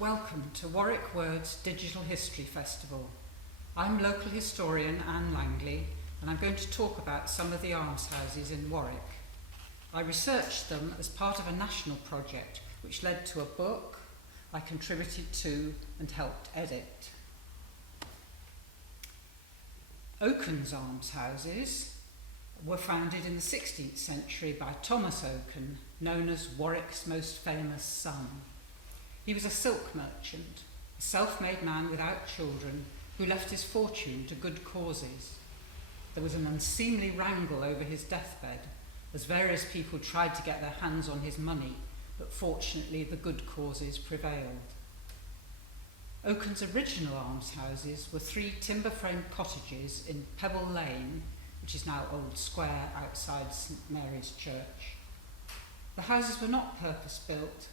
Welcome to Warwick Word's Digital History Festival. I'm local historian Anne Langley, and I'm going to talk about some of the almshouses in Warwick. I researched them as part of a national project which led to a book I contributed to and helped edit. Oken's almshouses were founded in the 16th century by Thomas Oken, known as Warwick's most famous son. He was a silk merchant, a self-made man without children who left his fortune to good causes. There was an unseemly wrangle over his deathbed as various people tried to get their hands on his money, but fortunately the good causes prevailed. Oken's original almshouses were 3 timber-framed cottages in Pebble Lane, which is now Old Square outside St Mary's Church. The houses were not purpose-built,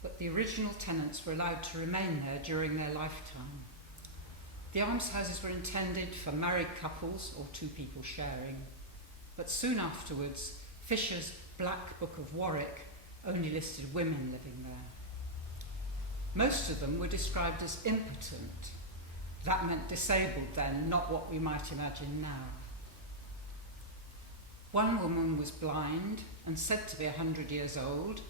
but the original tenants were allowed to remain there during their lifetime. The almshouses were intended for married couples or 2 people sharing, but soon afterwards, Fisher's Black Book of Warwick only listed women living there. Most of them were described as impotent. That meant disabled then, not what we might imagine now. One woman was blind and said to be 100 years old.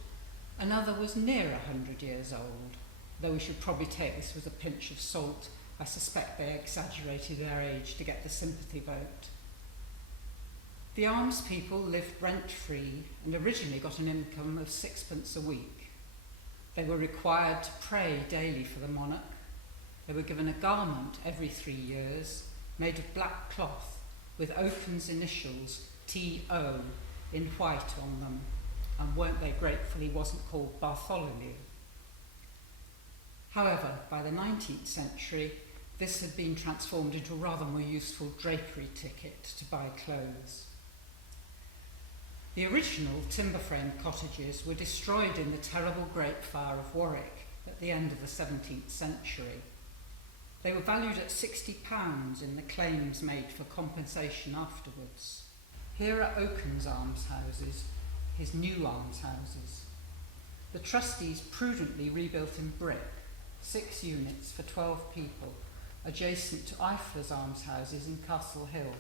Another was near 100 years old, though we should probably take this with a pinch of salt. I suspect they exaggerated their age to get the sympathy vote. The almspeople lived rent-free and originally got an income of 6pence a week. They were required to pray daily for the monarch. They were given a garment every 3 years, made of black cloth, with Oken's initials, T.O., in white on them, and weren't they grateful he wasn't called Bartholomew? However, by the 19th century, this had been transformed into a rather more useful drapery ticket to buy clothes. The original timber-framed cottages were destroyed in the terrible Great Fire of Warwick at the end of the 17th century. They were valued at £60 in the claims made for compensation afterwards. Here are Oken's almshouses, his new almshouses. The trustees prudently rebuilt in brick, 6 units for 12 people, adjacent to Eyfflers Houses in Castle Hill.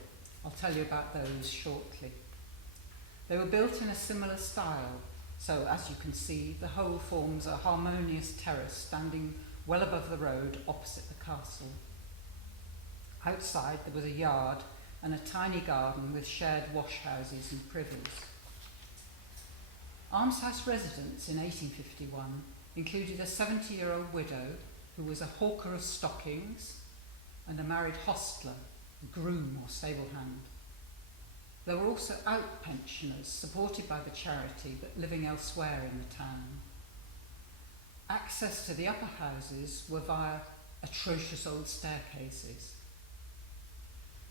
I'll tell you about those shortly. They were built in a similar style, so as you can see, the whole forms a harmonious terrace standing well above the road opposite the castle. Outside there was a yard and a tiny garden with shared washhouses and privies. Almshouse residents in 1851 included a 70-year-old widow who was a hawker of stockings and a married hostler, a groom or stable hand. There were also out pensioners supported by the charity but living elsewhere in the town. Access to the upper houses were via atrocious old staircases.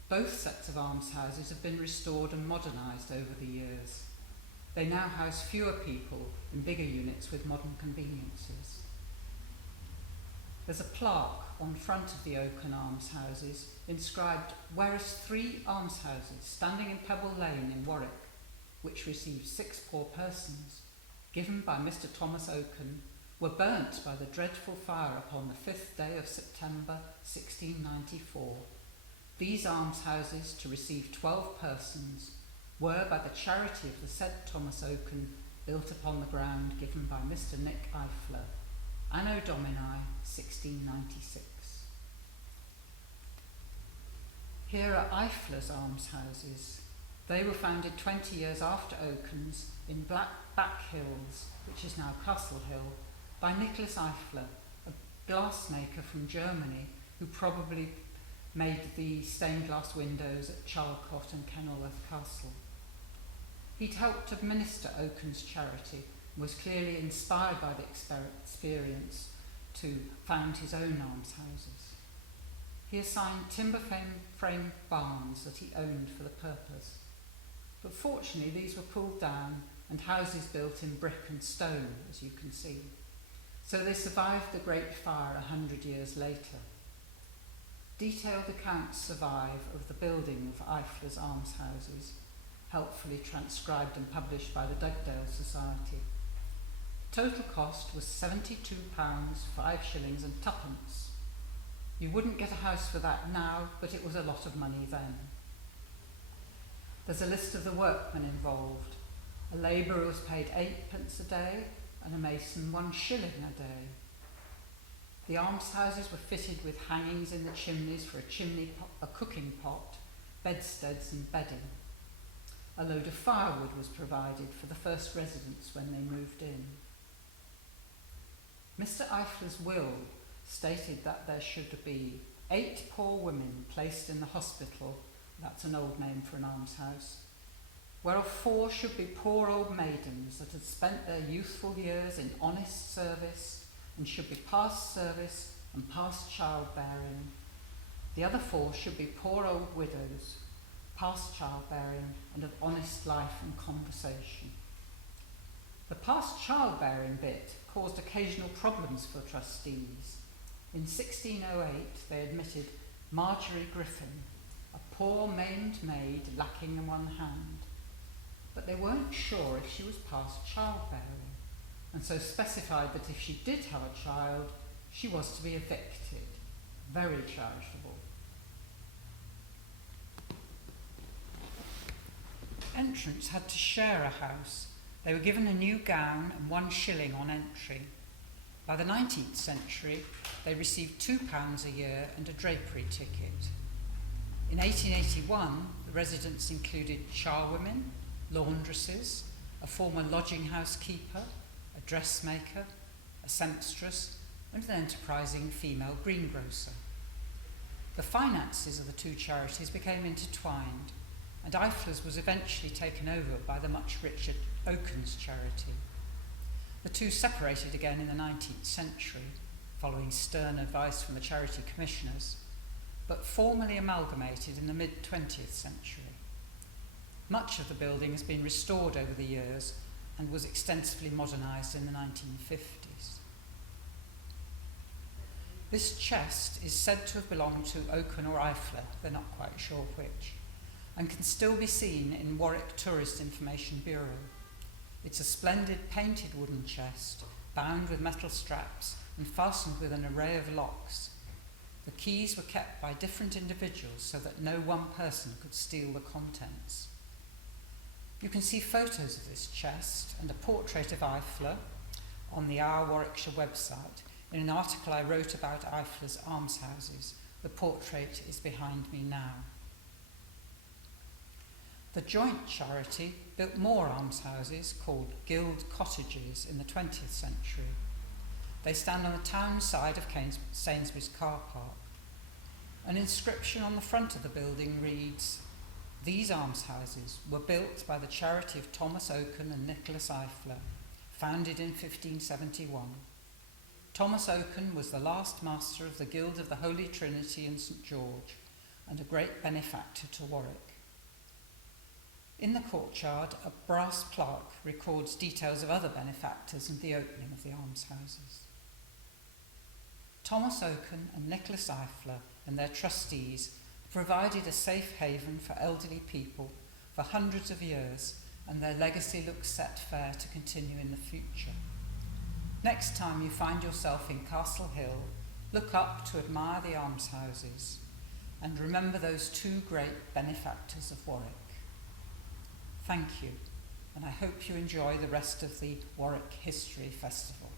Both sets of almshouses have been restored and modernised over the years. They now house fewer people in bigger units with modern conveniences. There's a plaque on front of the Oken almshouses inscribed, "Whereas 3 almshouses standing in Pebble Lane in Warwick, which received 6 poor persons, given by Mr. Thomas Oken, were burnt by the dreadful fire upon the 5th day of September 1694. These almshouses, to receive 12 persons, were by the charity of the said Thomas Oken built upon the ground given by Mr. Nick Eyffler, Anno Domini 1696. Here are Eyffler's almshouses. They were founded 20 years after Oken's in Back Hills, which is now Castle Hill, by Nicholas Eyffler, a glassmaker from Germany who probably made the stained glass windows at Charlecot and Kenilworth Castle. He'd helped administer Oken's charity and was clearly inspired by the experience to found his own almshouses. He assigned timber-framed barns that he owned for the purpose. But fortunately, these were pulled down and houses built in brick and stone, as you can see. So they survived the Great Fire 100 years later. Detailed accounts survive of the building of Eyffler's almshouses, helpfully transcribed and published by the Dugdale Society. Total cost was £72, 5 shillings and twopence. You wouldn't get a house for that now, but it was a lot of money then. There's a list of the workmen involved. A labourer was paid 8p a day and a mason 1 shilling a day. The almshouses were fitted with hangings in the chimneys for a cooking pot, bedsteads and bedding. A load of firewood was provided for the first residents when they moved in. Mr. Eyffler's will stated that there should be 8 poor women placed in the hospital, that's an old name for an almshouse, whereof 4 should be poor old maidens that had spent their youthful years in honest service and should be past service and past childbearing. The other 4 should be poor old widows, past childbearing and of honest life and conversation. The past childbearing bit caused occasional problems for trustees. In 1608 they admitted Marjorie Griffin, a poor maimed maid lacking in one hand, but they weren't sure if she was past childbearing, and so specified that if she did have a child, she was to be evicted. Very charitable. Entrants had to share a house. They were given a new gown and 1 shilling on entry. By the 19th century, they received £2 a year and a drapery ticket. In 1881, the residents included charwomen, laundresses, a former lodging house keeper, a dressmaker, a sempstress, and an enterprising female greengrocer. The finances of the 2 charities became intertwined, and Eyfflers was eventually taken over by the much richer Oken's charity. The 2 separated again in the 19th century, following stern advice from the charity commissioners, but formally amalgamated in the mid-20th century. Much of the building has been restored over the years and was extensively modernised in the 1950s. This chest is said to have belonged to Oken or Eyffler, they're not quite sure which, and can still be seen in Warwick Tourist Information Bureau. It's a splendid painted wooden chest, bound with metal straps and fastened with an array of locks. The keys were kept by different individuals so that no one person could steal the contents. You can see photos of this chest and a portrait of Eyffler on the Our Warwickshire website in an article I wrote about Eyffler's Almshouses. The portrait is behind me now. The joint charity built more almshouses called Guild Cottages in the 20th century. They stand on the town side of Sainsbury's car park. An inscription on the front of the building reads, "These almshouses were built by the charity of Thomas Oken and Nicholas Eyffler, founded in 1571. Thomas Oken was the last master of the Guild of the Holy Trinity and St George, and a great benefactor to Warwick." In the courtyard, a brass plaque records details of other benefactors and the opening of the almshouses. Thomas Oken and Nicholas Eyffler and their trustees provided a safe haven for elderly people for hundreds of years, and their legacy looks set fair to continue in the future. Next time you find yourself in Castle Hill, look up to admire the almshouses and remember those 2 great benefactors of Warwick. Thank you, and I hope you enjoy the rest of the Warwick History Festival.